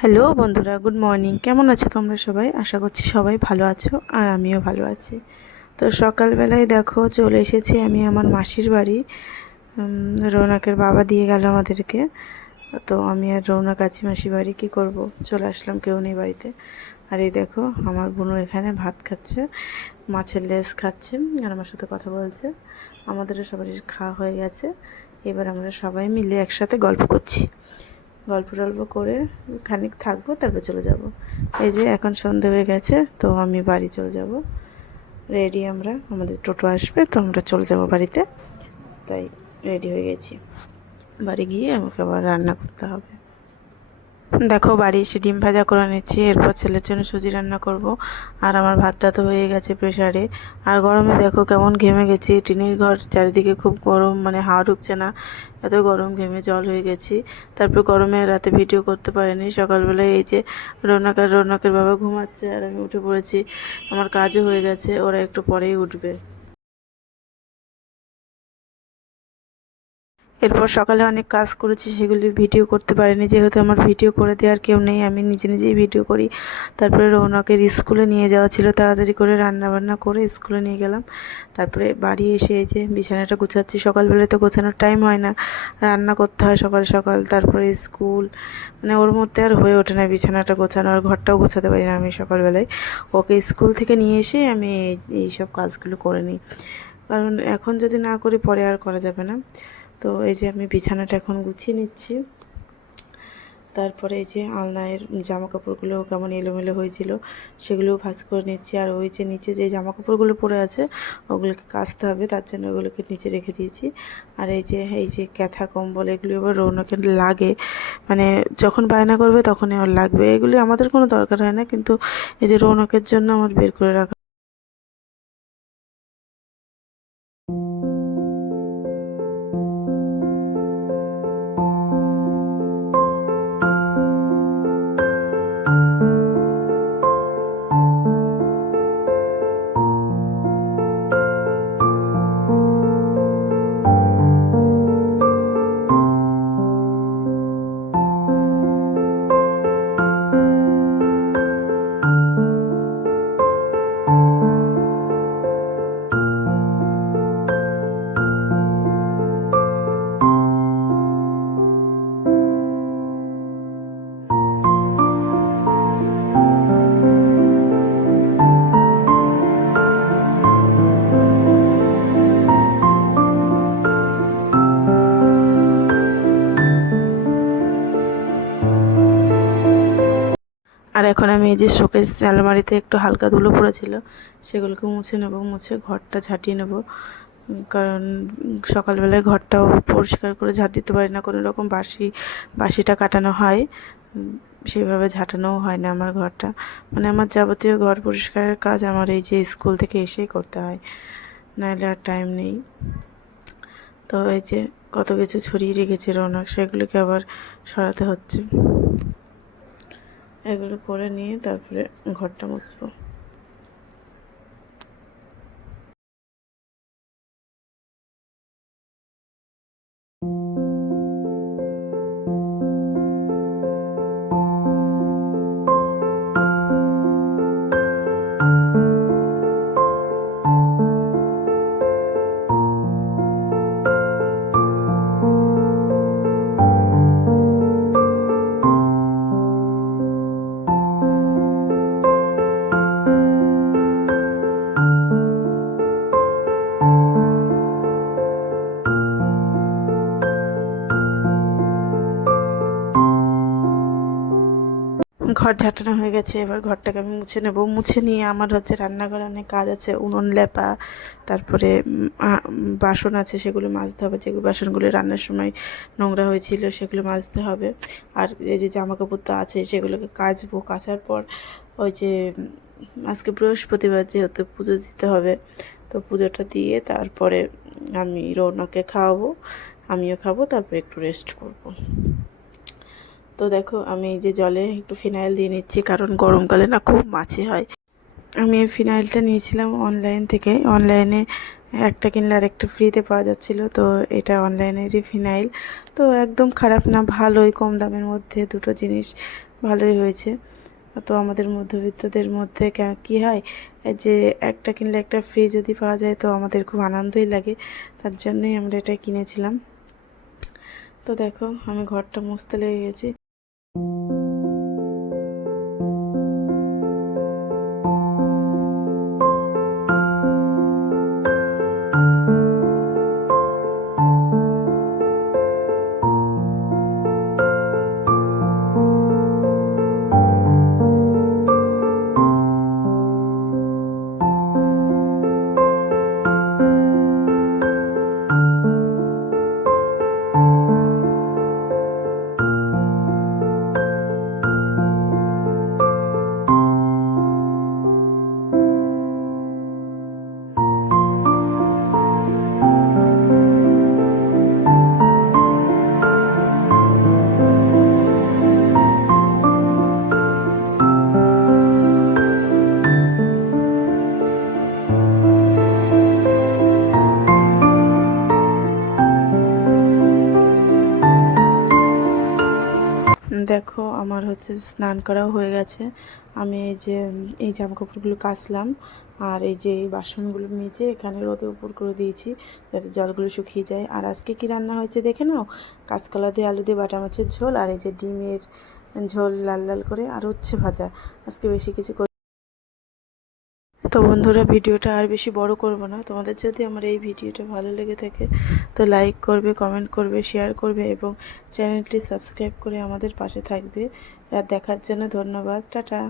Hello বন্ধুরা, good morning. কেমন আছো তোমরা সবাই? আশা করছি সবাই ভালো আছো আর আমিও ভালো আছি। তো সকালবেলায় দেখো চলে এসেছি আমি আমার মাসির বাড়ি। রৌনকের বাবা দিয়ে গেল আমাদেরকে। তো আমি আর রৌনক আছি মাসির বাড়ি, কী করব, চলে আসলাম, কেউ নেই বাড়িতে। আর এই দেখো আমার বোনও এখানে ভাত খাচ্ছে, মাছের লেজ খাচ্ছে আর আমার সাথে কথা বলছে। আমাদেরও সবারই খাওয়া হয়ে গেছে। এবার আমরা সবাই মিলে একসাথে গল্প করছি। গল্প টল্প করে খানিক থাকবো, তারপর চলে যাব। এই যে এখন সন্ধে হয়ে গেছে, তো আমি বাড়ি চলে যাব। রেডি আমরা, আমাদের টোটো আসবে, তো আমরা চলে যাব বাড়িতে। তাই রেডি হয়ে গেছি। বাড়ি গিয়ে আমাকে আবার রান্না করতে হবে। দেখো বাড়ি এসে ডিম ভাজা করে নিচ্ছি, এরপর ছেলের জন্য সুজি রান্না করব। আর আমার ভাতটা তো হয়ে গেছে প্রেশারে। আর গরমে দেখো কেমন ঘেমে গেছি, টিনের ঘর, চারিদিকে খুব গরম, মানে হাওয়া ঢুকছে না, এত গরম, ঘেমে জল হয়ে গেছি। তারপর গরমে রাতে ভিডিও করতে পারিনি। সকালবেলায় এই যে রৌনকের বাবা ঘুমাচ্ছে আর আমি উঠে পড়েছি। আমার কাজও হয়ে গেছে, ওরা একটু পরেই উঠবে। এরপর সকালে অনেক কাজ করেছি, সেগুলি ভিডিও করতে পারিনি, যেহেতু আমার ভিডিও করে দেওয়ার কেউ নেই, আমি নিজে নিজেই ভিডিও করি। তারপরে রৌনকের স্কুলে নিয়ে যাওয়া ছিল, তাড়াতাড়ি করে রান্না বান্না করে স্কুলে নিয়ে গেলাম। তারপরে বাড়ি এসে এই যে বিছানাটা গুছাচ্ছি। সকালবেলায় তো গোছানোর টাইম হয় না, রান্না করতে হয় সকাল সকাল, তারপরে স্কুল, মানে ওর মধ্যে আর হয়ে ওঠে না বিছানাটা গোছানো, আর ঘরটাও গোছাতে পারি না আমি সকালবেলায়। ওকে স্কুল থেকে নিয়ে এসে আমি এইসব কাজগুলো করে নিই, কারণ এখন যদি না করি পরে আর করা যাবে না। তো এই যে আমি বিছানাটা এখন গুছিয়ে নিচ্ছি। তারপরে এই যে আলনায় জামা কাপড়গুলো কেমন এলোমেলো হয়েছিল, সেগুলোও ভাঁজ করে নিচ্ছি। আর ওই যে নিচে যে জামা কাপড়গুলো পরে আছে, ওগুলোকে কাচতে হবে, তার জন্য ওগুলোকে নিচে রেখে দিয়েছি। আর এই যে ক্যাথা কম্বল, এগুলো এবার রৌনকের লাগে, মানে যখন বায়না করবে তখনই ওর লাগবে। এগুলি আমাদের কোনো দরকার হয় না, কিন্তু এই যে রৌনকের জন্য আমার বের করে রাখা। আর এখন আমি এই যে শোকেস আলমারিতে একটু হালকা ধুলো পড়েছিল, সেগুলোকে মুছে নেব, মুছে ঘরটা ঝাঁটিয়ে নেব। কারণ সকালবেলায় ঘরটাও পরিষ্কার করে ঝাঁট দিতে পারি না, কোনো রকম বাসিটা কাটানো হয়, সেইভাবে ঝাঁটানোও হয় না আমার ঘরটা। মানে আমার যাবতীয় ঘর পরিষ্কারের কাজ আমার এই যে স্কুল থেকে এসেই করতে হয়, নাহলে আর টাইম নেই। তো এই যে কত কিছু ছড়িয়ে রেখেছে রৌনক, সেগুলোকে আবার সরাতে হচ্ছে। এগুলো করে নিয়ে তারপরে ঘরটা মুছবো। ঘর ঝাঁটানো হয়ে গেছে, এবার ঘরটাকে আমি মুছে নেব। মুছে নিয়ে আমার হচ্ছে রান্নাঘরে অনেক কাজ আছে, উনুন লেপা, তারপরে বাসন আছে, সেগুলো মাজতে হবে, যেগুলো বাসনগুলো রান্নার সময় নোংরা হয়েছিল সেগুলো মাজতে হবে। আর এই যে জামা কাপড় তো আছে, সেগুলোকে কাচবো। কাচার পর ওই যে আজকে বৃহস্পতিবার, যেহেতু পুজো দিতে হবে, তো পুজোটা দিয়ে তারপরে আমি রৌনককে খাওয়াবো, আমিও খাবো, তারপর একটু রেস্ট করবো। তো দেখো আমি এই যে জলে একটু ফিনাইল দিয়ে নিচ্ছি, কারণ গরমকালে না খুব মাছি হয়। আমি এই ফিনাইলটা নিয়েছিলাম অনলাইন থেকে। অনলাইনে একটা কিনলে আর একটা ফ্রিতে পাওয়া যাচ্ছিলো, তো এটা অনলাইনেরই ফিনাইল। তো একদম খারাপ না, ভালোই, কম দামের মধ্যে দুটো জিনিস ভালোই হয়েছে। তো আমাদের মধ্যবিত্তদের মধ্যে কী হয় যে একটা কিনলে একটা ফ্রি যদি পাওয়া যায় তো আমাদের খুব আনন্দই লাগে, তার জন্যই আমরা এটা কিনেছিলাম। তো দেখো আমি ঘরটা মুছতে লেগে গেছি। দেখো আমার হচ্ছে স্নান করাও হয়ে গেছে। আমি এই জামা কাপড়গুলো কাচলাম, আর এই যে এই বাসনগুলো মেজে এখানে রোদে উপর করে দিয়েছি যাতে জলগুলো শুকিয়ে যায়। আর আজকে কি রান্না হয়েছে দেখে নাও, কাঁচকলা দিয়ে আলু দিয়ে বাটা মাছের ঝোল, আর এই যে ডিমের ঝোল লাল লাল করে, আর উচ্ছে ভাজা। আজকে বেশি কিছু তো বন্ধুরা, ভিডিওটা আর বেশি বড় করব না। তোমাদের যদি আমার এই ভিডিওটা ভালো লেগে থাকে তো লাইক করবে, কমেন্ট করবে, শেয়ার করবে এবং চ্যানেলটি সাবস্ক্রাইব করে আমাদের পাশে থাকবে। আর দেখার জন্য ধন্যবাদ। টাটা।